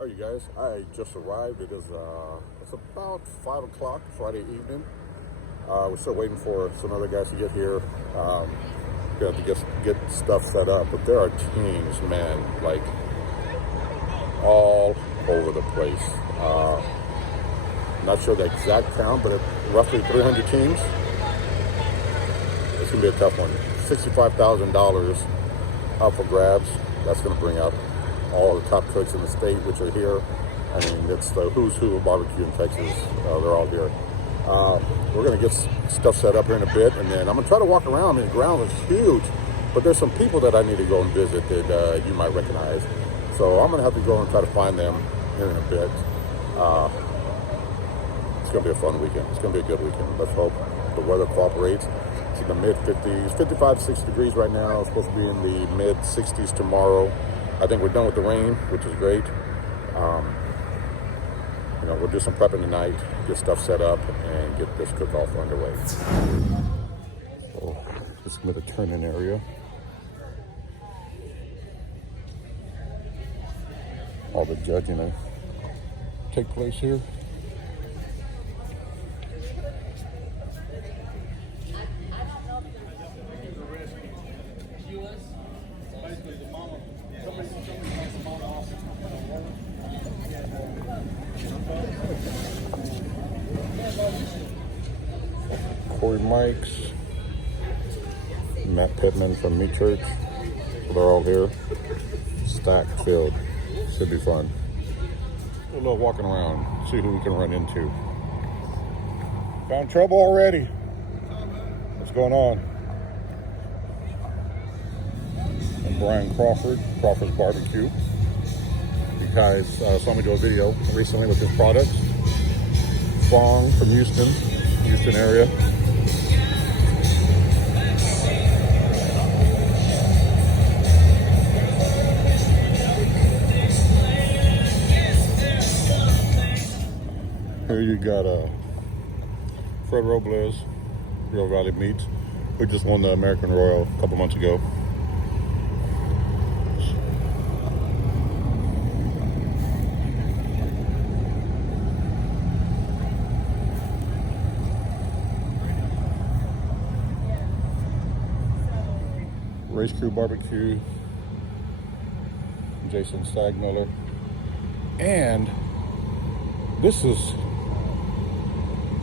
All right, you guys, I just arrived. It is it's about 5 o'clock Friday evening. We're still waiting for some other guys to get here. We have to get stuff set up, but there are teams, man, like all over the place. Not sure the exact count, but roughly 300 teams. It's gonna be a tough one. $65,000 up for grabs. That's gonna bring out all the top cooks in the state, which are here. I mean, it's the who's who of barbecue in Texas. They're all here. We're gonna get stuff set up here in a bit, and then I'm gonna try to walk around. I mean, the ground is huge, but there's some people that I need to go and visit that you might recognize. So I'm gonna have to go and try to find them here in a bit. It's gonna be a fun weekend. It's gonna be a good weekend. Let's hope the weather cooperates. It's in the mid 50s, 55 to 60 degrees right now. It's supposed to be in the mid 60s tomorrow. I think we're done with the rain, which is great. We'll do some prepping tonight, get stuff set up, and get this cook-off underway. So this is the turn-in area. All the judging will take place here. Corey Mikes, Matt Pittman from Meat Church. So they're all here. Stacked field. Should be fun. A little walking around, see who we can run into. Found trouble already. What's going on? And Brian Crawford's Barbecue. You guys saw me do a video recently with his products. Fong from Houston area. Here you got Fred Robles, Rio Valley Meats, who just won the American Royal a couple months ago. Race Crew Barbecue, Jason Stagmiller, and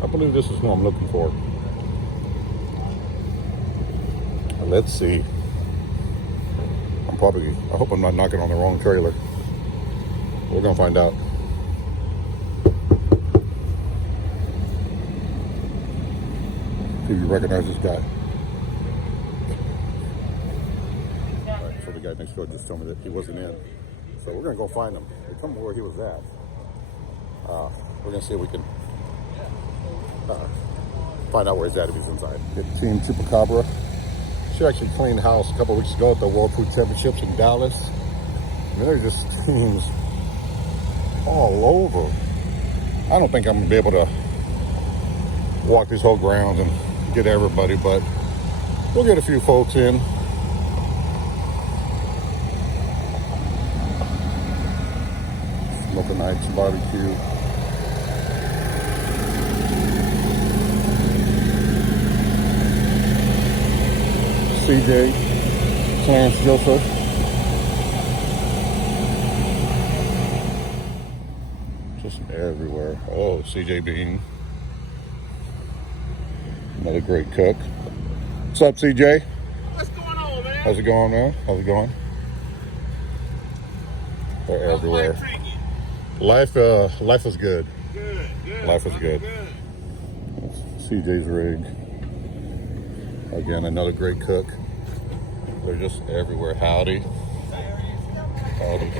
I believe this is who I'm looking for. Let's see. I hope I'm not knocking on the wrong trailer. We're gonna find out. See if you recognize this guy. All right, so the guy next door just told me that he wasn't in. So we're gonna go find him. We come where he was at. We're gonna see if we can find out where he's at if he's inside. Get Team Chupacabra. She actually cleaned house a couple weeks ago at the World Food Championships in Dallas. I mean, there's just teams all over. I don't think I'm gonna be able to walk these whole grounds and get everybody, but we'll get a few folks in. Smoking Nights Barbecue. CJ, Clarence Joseph. Just everywhere. Oh, CJ Bean. Another great cook. What's up, CJ? What's going on, man? How's it going, man? How's it going? They're everywhere. Life is good. Good. Life is good. That's CJ's rig. Again, another great cook. They're just everywhere. Howdy. Howdy.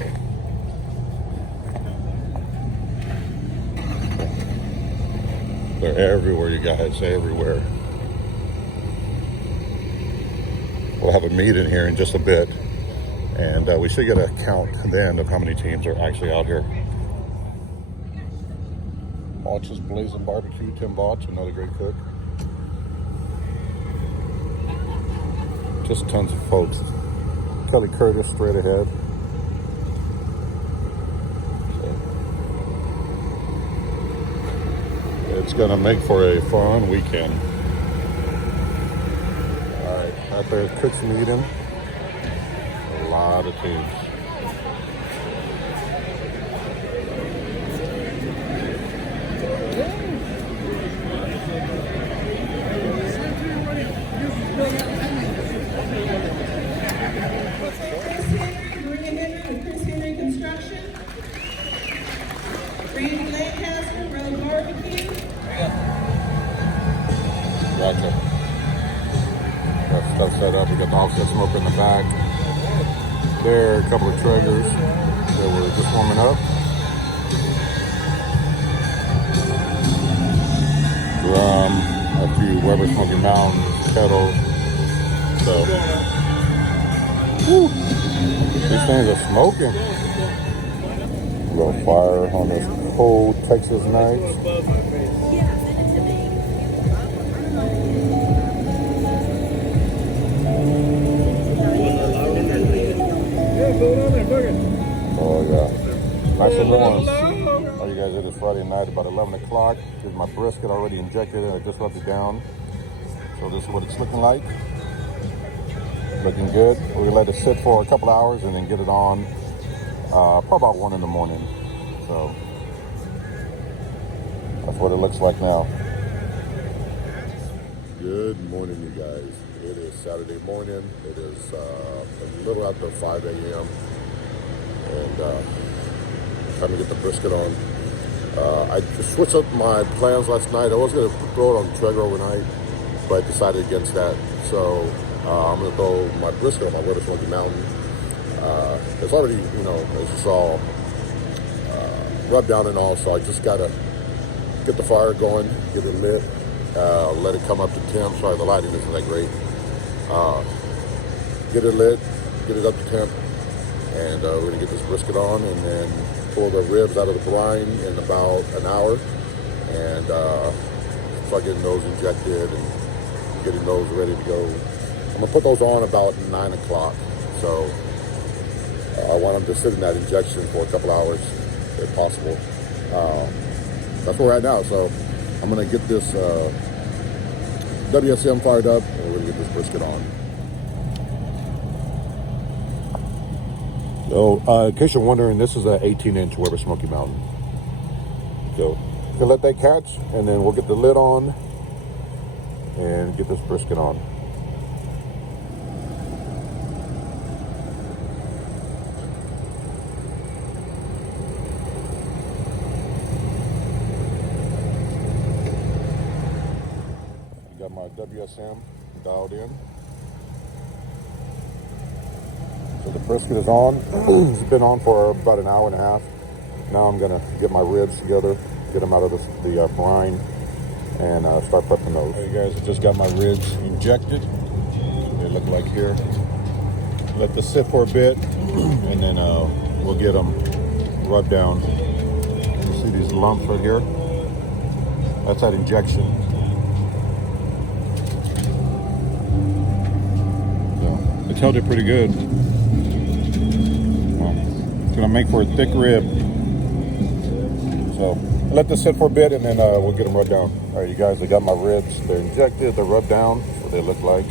They're everywhere, you guys. Everywhere. We'll have a meet in here in just a bit. And we should get a count then of how many teams are actually out here. Botch's Blazing Barbecue, Tim Botch, another great cook. Just tons of folks. Kelly Curtis straight ahead. So It's gonna make for a fun weekend. All right, out there, cooks and eating. A lot of teams. Gotcha. Got stuff set up. We got the offset smoker in the back. There, a couple of Traegers that were just warming up. Drum, a few Weber Smoky Mountains, kettles. So, whew, these things are smoking. A little fire on this cold Texas night. Oh yeah, nice and warm. How you guys did this Friday night about 11 o'clock. Here's my brisket already injected and I just rubbed it down. So this is what it's looking like. Looking good. We're gonna let it sit for a couple hours and then get it on probably about 1 in the morning. So that's what it looks like now. Good morning, you guys. It is Saturday morning. It is a little after 5 a.m. and time to get the brisket on. I just switched up my plans last night. I was going to throw it on the Traeger overnight, but decided against that. So I'm going to throw my brisket on my Weber Smoky Mountain. It's already, you know, as you saw, rubbed down and all, so I just got to get the fire going, get it lit, let it come up to temp. Sorry, the lighting isn't that great. Get it lit, get it up to temp, and we're gonna get this brisket on and then pull the ribs out of the brine in about an hour and start getting those injected and getting those ready to go. I'm gonna put those on about 9 o'clock. So I want them to sit in that injection for a couple hours if possible. That's where we're at now. So I'm gonna get this WSM fired up and we're gonna get this brisket on. So, in case you're wondering, this is an 18-inch Weber Smoky Mountain. So, we'll let that catch, and then we'll get the lid on and get this brisket on. Got my WSM dialed in. So the brisket is on. It's been on for about an hour and a half. Now I'm gonna get my ribs together, get them out of the brine, and start prepping those. Hey guys, I just got my ribs injected. They look like here. Let this sit for a bit, and then we'll get them rubbed down. You see these lumps right here? That's that injection. So it's held it pretty good. It's gonna make for a thick rib. So let this sit for a bit and then we'll get them rubbed down. All right, you guys, I got my ribs. They're injected, they're rubbed down. That's what they look like.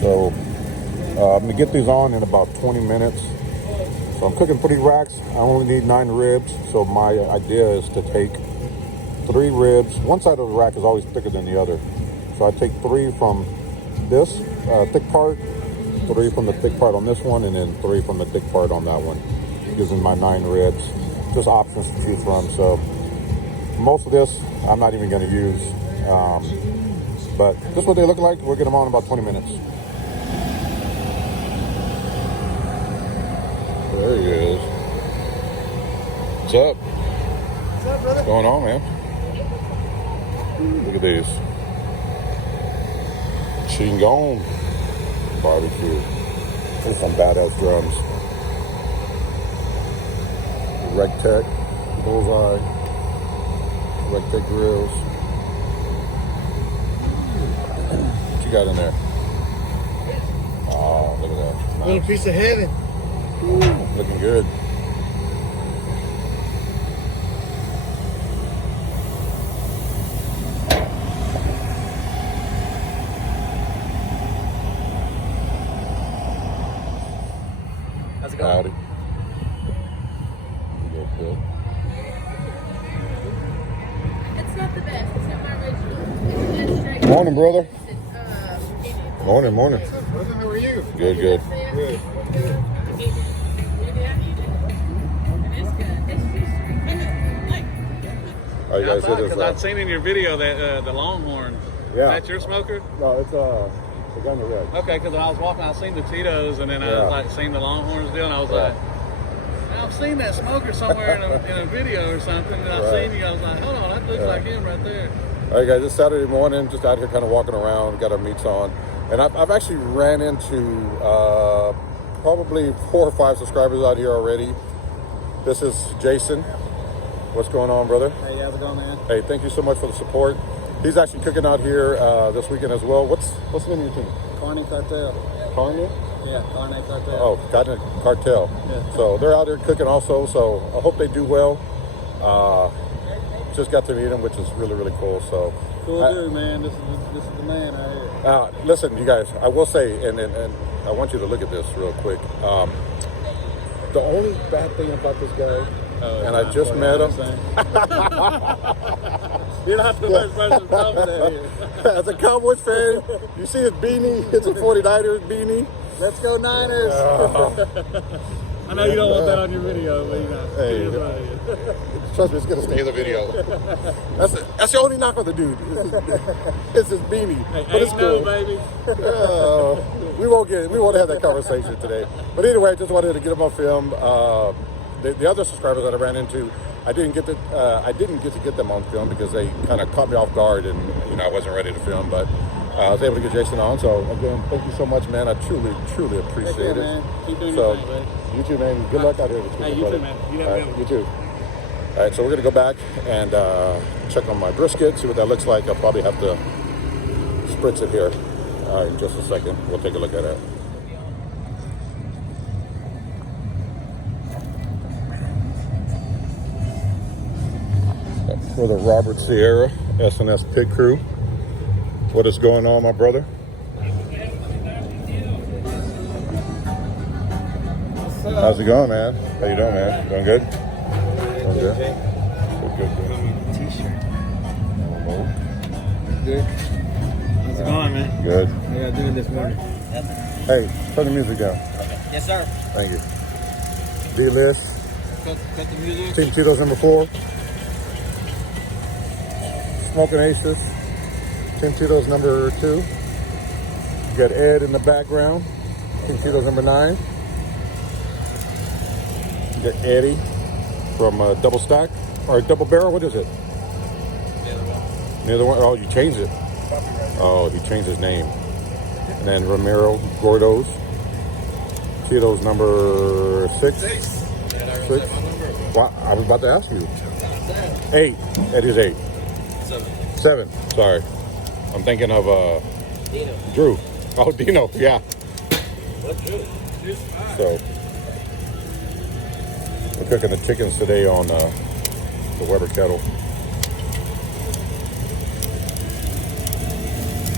So I'm gonna get these on in about 20 minutes. So I'm cooking 3 racks. I only need 9 ribs. So my idea is to take 3 ribs. One side of the rack is always thicker than the other. So I take 3 from this thick part, 3 from the thick part on this one, and then 3 from the thick part on that one. Using my 9 ribs. Just options to choose from. So most of this I'm not even gonna use. But this is what they look like. We'll get them on in about 20 minutes. There he is. What's up? What's up, brother? What's going on, man? Look at these. Chingon barbecue. There's some badass drums. Rectech, bullseye, Rectech grills. What you got in there? Oh, look at that. Nice. Little piece of heaven. Ooh, looking good. How's it going? Howdy. Good, good. It's not the best. It's not my original. Morning, brother. Morning, morning. How are you? Good, good. Good. How you guys did Because this? I'd seen in your video that the Longhorn. Yeah. Is that your smoker? No, it's the gun to red. Okay, because when I was walking, I seen the TITO'S, and then I Yeah. was like, seen the Longhorns deal, and I was Yeah. like, I've seen that smoker somewhere in a video or something, and I've Right. seen you. I was like, hold on, that looks like him right there. All right, guys, it's Saturday morning, just out here kind of walking around, got our meets on. And I've actually ran into probably 4 or 5 subscribers out here already. This is Jason. What's going on, brother? Hey, how's it going, man? Hey, thank you so much for the support. He's actually cooking out here this weekend as well. What's the name of your team? Carne Cartel. Carne? Yeah, Carne Cartel. Oh, Carne Cartel. Yeah. So they're out here cooking also, so I hope they do well. Just got to meet him, which is really, really cool. So, Cool dude, man. This is the man right here. listen, you guys, I will say, and I want you to look at this real quick. The only bad thing about this guy, and I just met him. You don't have to let special comment here. As a Cowboys fan, you see his beanie, it's a 49ers beanie. Let's go Niners. I know you don't want that on your video, but you know. Hey, trust me, it's gonna stay in the video. That's the only knock on the dude. It's his beanie, but it's cool. Baby. We won't have that conversation today. But anyway, I just wanted to get him on film. The other subscribers that I ran into, I didn't get to get them on film because they kind of caught me off guard, and I wasn't ready to film. But I was able to get Jason on. So again, thank you so much, man. I truly appreciate it. Man. Keep doing So, your thing, buddy. you too, man. Good luck out here. Hey, you too, man. You never All right, know. you too. All right, so we're gonna go back and check on my brisket, see what that looks like. I'll probably have to spritz it here. All right, in just a second. We'll take a look at it. For the Robert Sierra SNS Pit Crew. What is going on, my brother? How's it going, man? How you doing, man? Doing good? Doing good? Good. T-shirt. Good. Good. How's it going, man? Good. How y'all doing this morning? Hey, turn the music down. Yes, sir. Thank you. D-List, Cut the music. Team TITO'S number 4. Smoking Aces, Team TITO'S number 2. You got Ed in the background, Team TITO'S number 9. You got Eddie from Double Stack, or Double Barrel, what is it? Neither one. Oh, you changed it. Oh, he changed his name. And then Ramiro Gordos, TITO'S number 6. 6. Well, I was about to ask you. 8. Eddie's 8. 7. Sorry. I'm thinking of Drew. Oh, Dino. Yeah. So we're cooking the chickens today on the Weber kettle.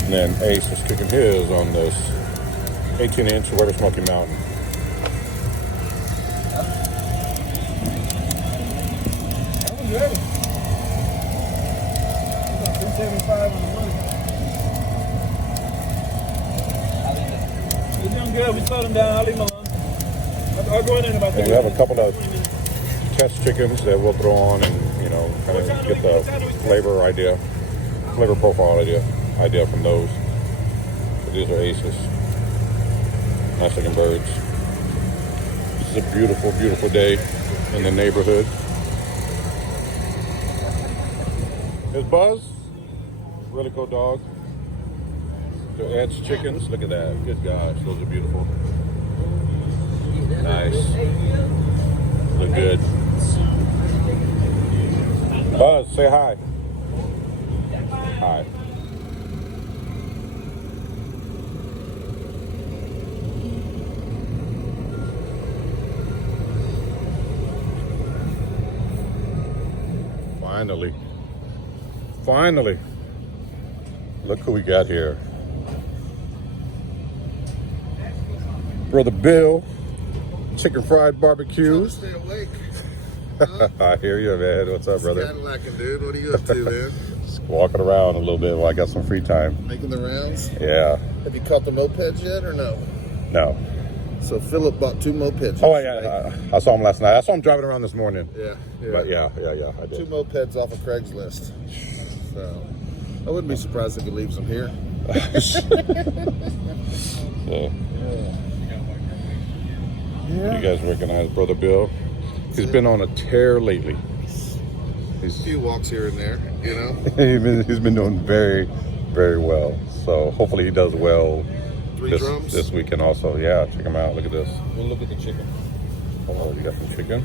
And then Ace is cooking his on this 18-inch Weber Smoky Mountain. That was ready. About 375 on the money. You're doing good. We slowed him down. I'll leave him alone. I'll go in there in about 30 And we have a couple of test chickens that we'll throw on and, kind of get the flavor profile idea from those. So these are Aces. Nice looking birds. This is a beautiful, beautiful day in the neighborhood. There's Buzz. Really cool dog. The Ed's chickens. Look at that. Good gosh, those are beautiful. Nice. Look good. Buzz, say hi. Hi. Finally. Look who we got here. Brother Bill chicken fried barbecues. Stay awake. I hear you, man. What's up, brother? Cadillac, dude. What are you up to, man? Just walking around a little bit while I got some free time. Making the rounds? Yeah. Have you caught the mopeds yet or no? No. So Philip bought 2 mopeds. Oh, yeah. I saw him last night. I saw him driving around this morning. Yeah. But yeah, I did. 2 mopeds off of Craigslist. So I wouldn't be surprised if he leaves them here. So, you guys recognize Brother Bill? He's been on a tear lately. A few walks here and there, you know. he's been doing very, very well. So hopefully he does well 3 drums this weekend also. Yeah, check him out. Look at this. We'll look at the chicken. Oh, you got some chicken?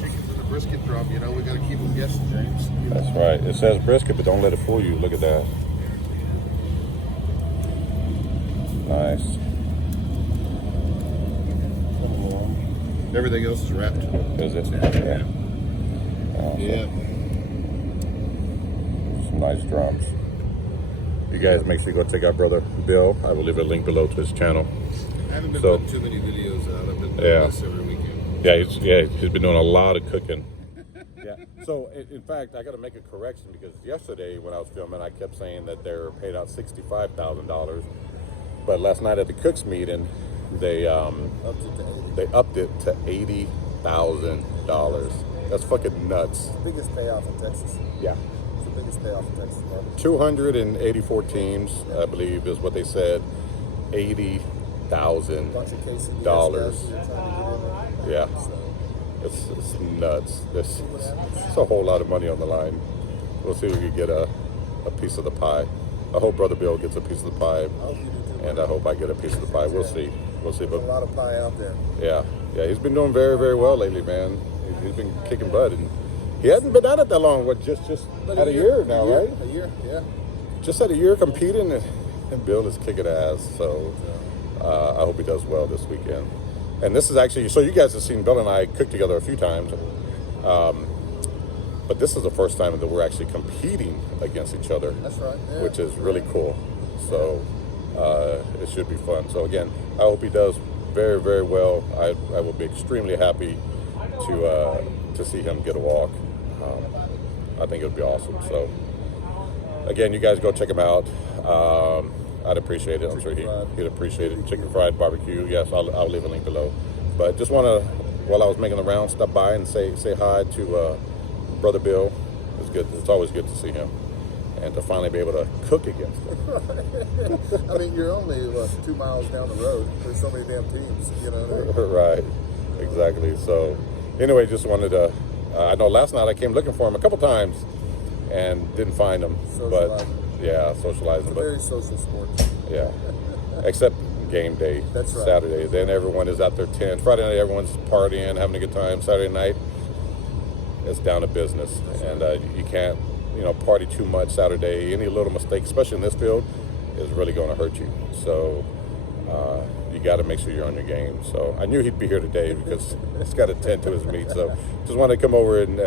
Chicken for the brisket drum, you know. We got to keep them guessing, James. That's right. It says brisket, but don't let it fool you. Look at that. Nice. Everything else is wrapped. Is it? Yeah. Yeah. Some nice drums. You guys make sure you go check out Brother Bill. I will leave a link below to his channel. I haven't been putting too many videos out. I've been doing this every weekend. He's been doing a lot of cooking. Yeah. So in fact, I got to make a correction because yesterday when I was filming, I kept saying that they're paid out $65,000, but last night at the cooks meeting, they upped it to $80,000. That's fucking nuts. Biggest payoff in Texas. Yeah. It's the biggest payoff in Texas. 284 teams, I believe, is what they said. $80,000. Yeah. It's nuts. It's a whole lot of money on the line. We'll see if we can get a piece of the pie. I hope Brother Bill gets a piece of the pie, and I hope I get a piece of the pie. We'll see. We'll see. But a lot of pie out there. Yeah. He's been doing very, very well lately, man. He's been kicking butt, and he hasn't been at it that long. What, just at a year now, right? A year, yeah. Just at a year competing, and Bill is kicking ass. So I hope he does well this weekend. And this is actually, so you guys have seen Bill and I cook together a few times, but this is the first time that we're actually competing against each other. That's right. Yeah. Which is really cool. So it should be fun. So again, I hope he does very, very well. I will be extremely happy to see him get a walk. I think it would be awesome. So again, you guys go check him out. I'd appreciate it. I'm sure he'd appreciate it. Chicken fried barbecue. Yes, I'll leave a link below. But just want to, while I was making the rounds, stop by and say hi to Brother Bill. It's good. It's always good to see him, and to finally be able to cook against him. I mean, you're only 2 miles down the road. There's so many damn teams, you know. Right. Exactly. So, anyway, just wanted to. I know last night I came looking for him a couple times and didn't find him. But yeah, socializing. It's a very social sport. Yeah. Except game day. That's right. Saturday. Then everyone is out their tent. Friday night, everyone's partying, having a good time. Saturday night, it's down to business. And you can't, party too much Saturday. Any little mistake, especially in this field, is really going to hurt you. So you got to make sure you're on your game. So I knew he'd be here today because he's got to tend to his meat. So just wanted to come over and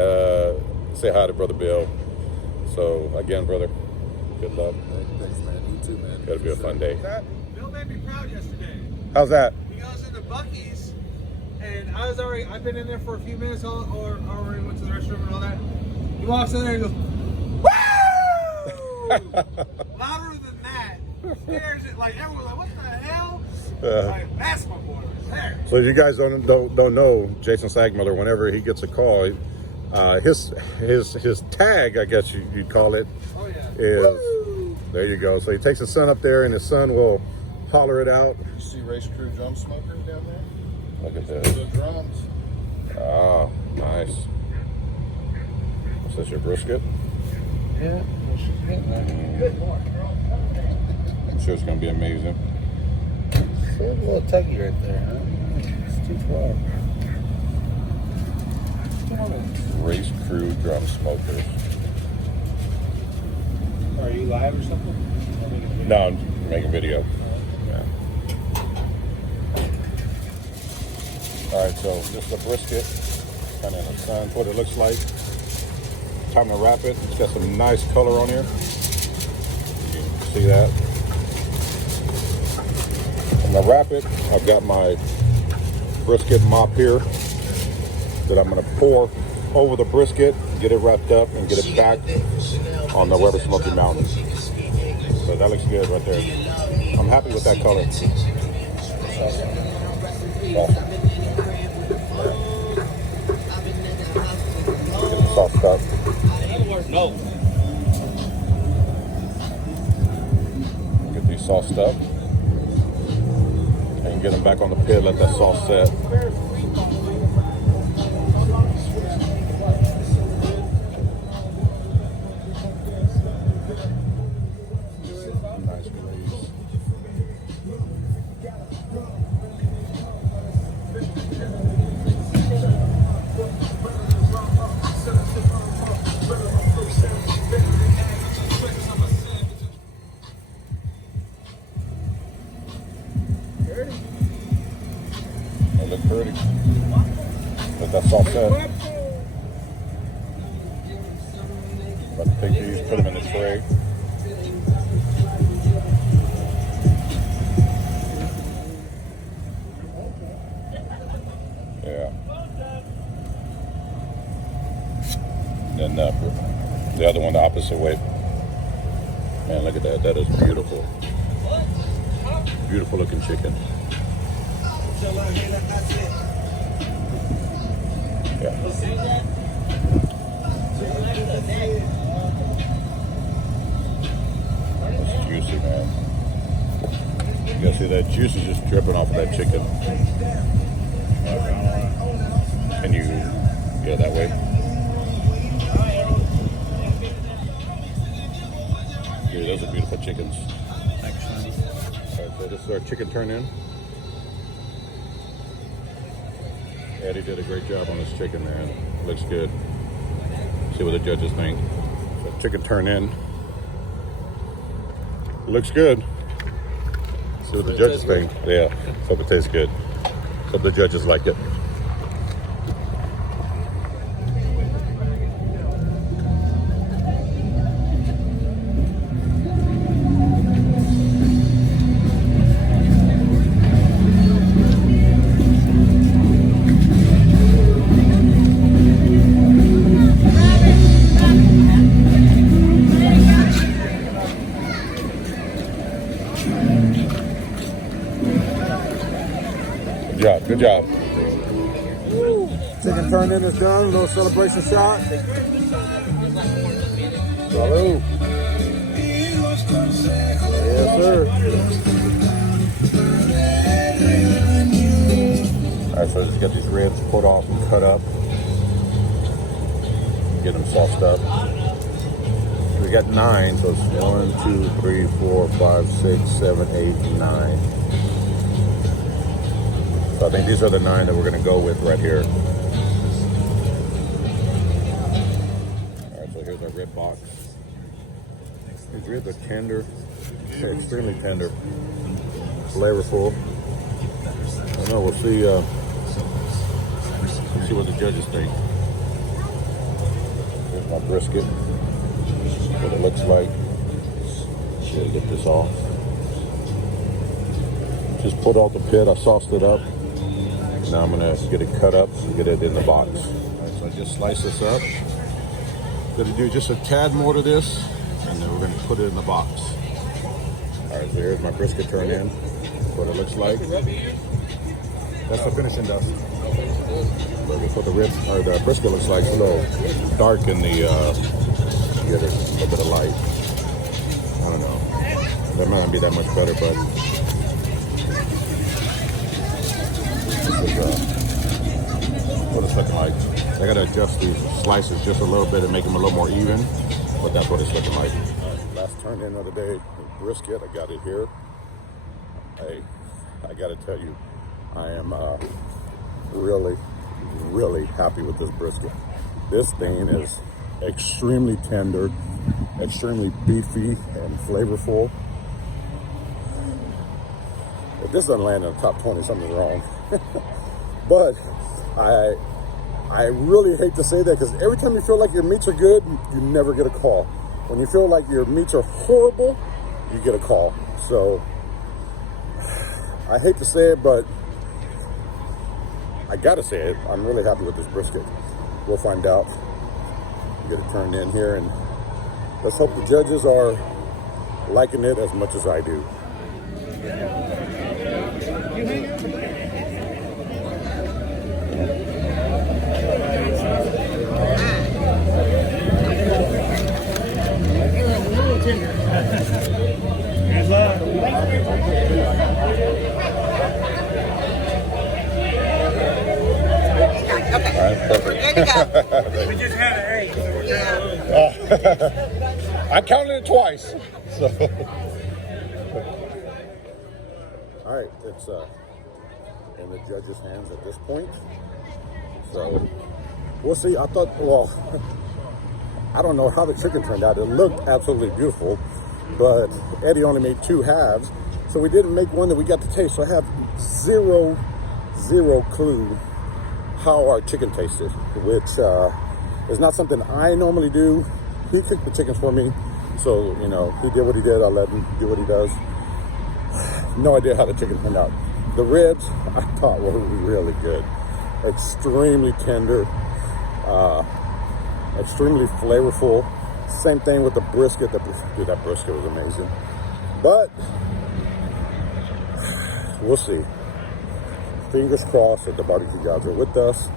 say hi to Brother Bill. So again, brother, good luck. Thanks, man. You too, man. It'll be a fun day. Bill made me proud yesterday. How's that? He goes into Buc-ee's, and I've been in there for a few minutes, or already went to the restroom and all that. He walks in there and goes, "Woo!" Louder than that. Scares it, like everyone's like, "What the hell?" Like, that's my boy right there. So you guys don't know Jason Sagmiller. Whenever he gets a call, his tag, I guess you'd call it, is Woo! There you go. So he takes his son up there, and his son will holler it out. You see Race Crew drum smokers down there? Look at this. The drums. Ah, nice. Is this your brisket? Yeah. Good Lord. I'm sure it's going to be amazing. It's a little tuggy right there, huh? It's 212. Race Crew drum smokers. Are you live or something? No, I'm making video. Yeah. All right, so just a brisket, kind of in the sun, what it looks like. Time to wrap it. It's got some nice color on here. You can see that. I'm gonna wrap it. I've got my brisket mop here that I'm gonna pour over the brisket, get it wrapped up, and get it back on the Weber Smoky Mountain. So that looks good right there. I'm happy with that color. Awesome. Get them sauced up. No. Get these sauced up. And get them back on the pit, let that sauce set. Nice glaze. They look pretty. Let that sauce set. About to take these, put them in the tray. Yeah. Then the other one the opposite way. Man, look at that. That is beautiful. Beautiful looking chicken. Yeah. That's juicy, man. You guys see that juice is just dripping off of that chicken. Can you get that way? Dude, those are beautiful chickens. Alright, so this is our chicken turn in. Eddie did a great job on this chicken, man. Looks good. See what the judges think. So chicken turn in. Looks good. See what the judges think. Yeah, hope it tastes good. Hope the judges like it. Good job. Chicken turn in is done. A little celebration shot. Salud. Yes, sir. All right, so just get these ribs put off and cut up. Get them sauced up. We got 9, so it's 1, 2, 3, 4, 5, 6, 7, 8, 9. So I think these are the 9 that we're going to go with right here. All right, so here's our rib box. These ribs are tender, extremely tender, flavorful. I don't know, we'll see what the judges think. Here's my brisket, what it looks like. Should get this off. Just pulled off the pit, I sauced it up. Now I'm gonna get it cut up and get it in the box. All right, so I just slice this up. Gonna do just a tad more to this, and then we're gonna put it in the box. All right, so here's my brisket turn in. What it looks like. That's the finishing dust. That's what the brisket looks like. It's a little dark in the, get a little bit of light. I don't know. That might not be that much better, but what it's looking like. I gotta adjust these slices just a little bit and make them a little more even, but that's what it's looking like. Last turn in of the day, brisket. I got it here. I gotta tell you, I am really happy with this brisket. This thing is extremely tender, extremely beefy and flavorful. If this doesn't land in the top 20, something's wrong. But I really hate to say that, because every time you feel like your meats are good, you never get a call. When you feel like your meats are horrible, you get a call. So I hate to say it, but I gotta say it, I'm really happy with this brisket. We'll find out. Get it turned in here, and let's hope the judges are liking it as much as I do. Good luck. Okay. All right, perfect. There you go. We just had an egg, so we're Yeah. I counted it twice. So. All right, it's in the judges' hands at this point. So we'll see. I thought, well, I don't know how the chicken turned out. It looked absolutely beautiful, but Eddie only made 2 halves, so we didn't make one that we got to taste. So I have zero clue how our chicken tasted, which is not something I normally do. He cooked the chickens for me, so you know, he did what he did. I let him do what he does. No idea how the chicken turned out. The ribs I thought were really good, extremely tender, extremely flavorful. Same thing with the brisket. Dude, that brisket was amazing. But we'll see. Fingers crossed that the barbecue gods are with us,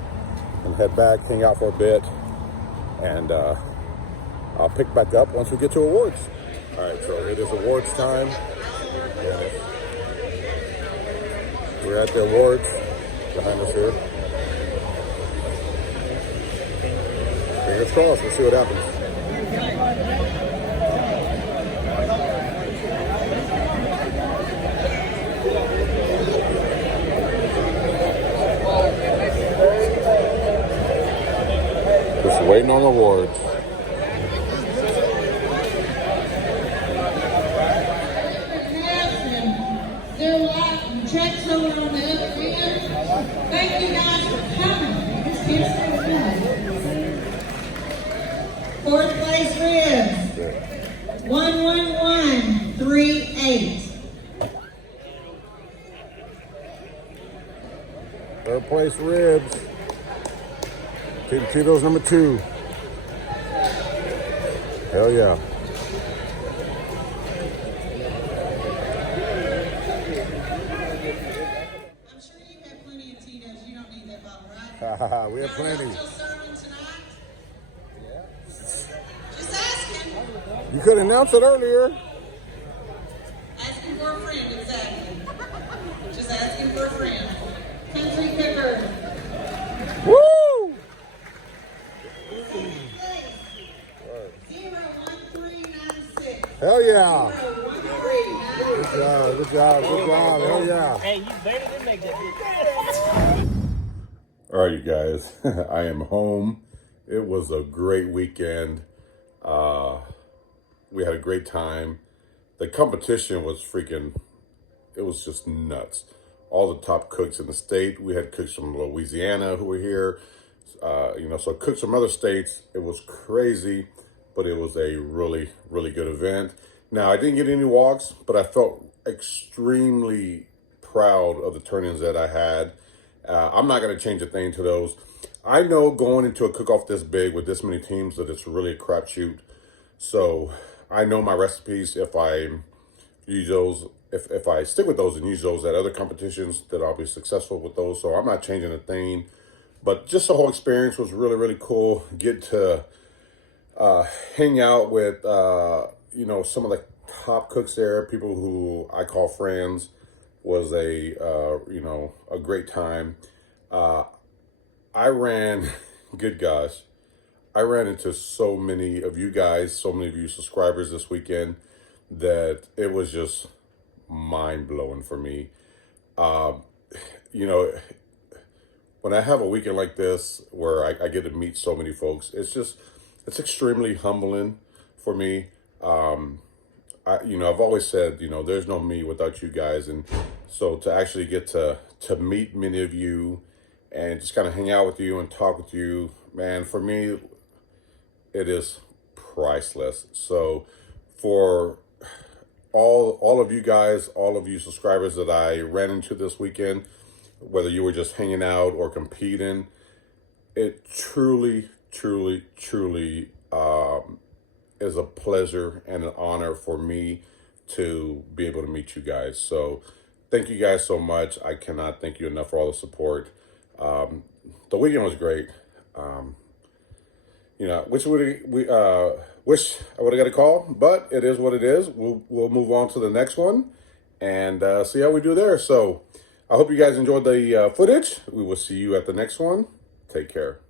and head back, hang out for a bit, and I'll pick back up once we get to awards. All right, so it is awards time. And we're at the awards behind us here. Fingers crossed. We'll see what happens. Just waiting on the awards. Checks over on the other end. Thank you guys for coming. This gives so good. 4th place ribs. 11138. 3rd place ribs. Team TITO'S number 2. Hell yeah. We have plenty. Just asking. You could announce it earlier. Asking for a friend, exactly. Just asking for a friend. Country Picker. Woo! 01396. Hell yeah. 01396. Good job. Hell yeah. Hey, you better than make that. All right, you guys, I am home. It was a great weekend. We had a great time. The competition was it was just nuts. All the top cooks in the state. We had cooks from Louisiana who were here. So cooks from other states. It was crazy, but it was a really, really good event. Now, I didn't get any walks, but I felt extremely proud of the turn-ins that I had. I'm not going to change a thing to those. I know going into a cook-off this big with this many teams that it's really a crapshoot. So I know my recipes. If I use those, if I stick with those and use those at other competitions, that I'll be successful with those. So I'm not changing a thing. But just the whole experience was really, really cool. Get to hang out with, some of the top cooks there, people who I call friends. Was a great time. I ran into so many of you guys, so many of you subscribers this weekend, that it was just mind-blowing for me. When I have a weekend like this where I get to meet so many folks, it's extremely humbling for me. I've always said, there's no me without you guys. And so to actually get to meet many of you and just kind of hang out with you and talk with you, man, for me, it is priceless. So for all of you guys, all of you subscribers that I ran into this weekend, whether you were just hanging out or competing, it truly, truly, truly is a pleasure and an honor for me to be able to meet you guys. So thank you guys so much. I cannot thank you enough for all the support. The weekend was great. You know, wish I would have got a call, but it is what it is. We'll move on to the next one and see how we do there. So I hope you guys enjoyed the footage. We will see you at the next one. Take care.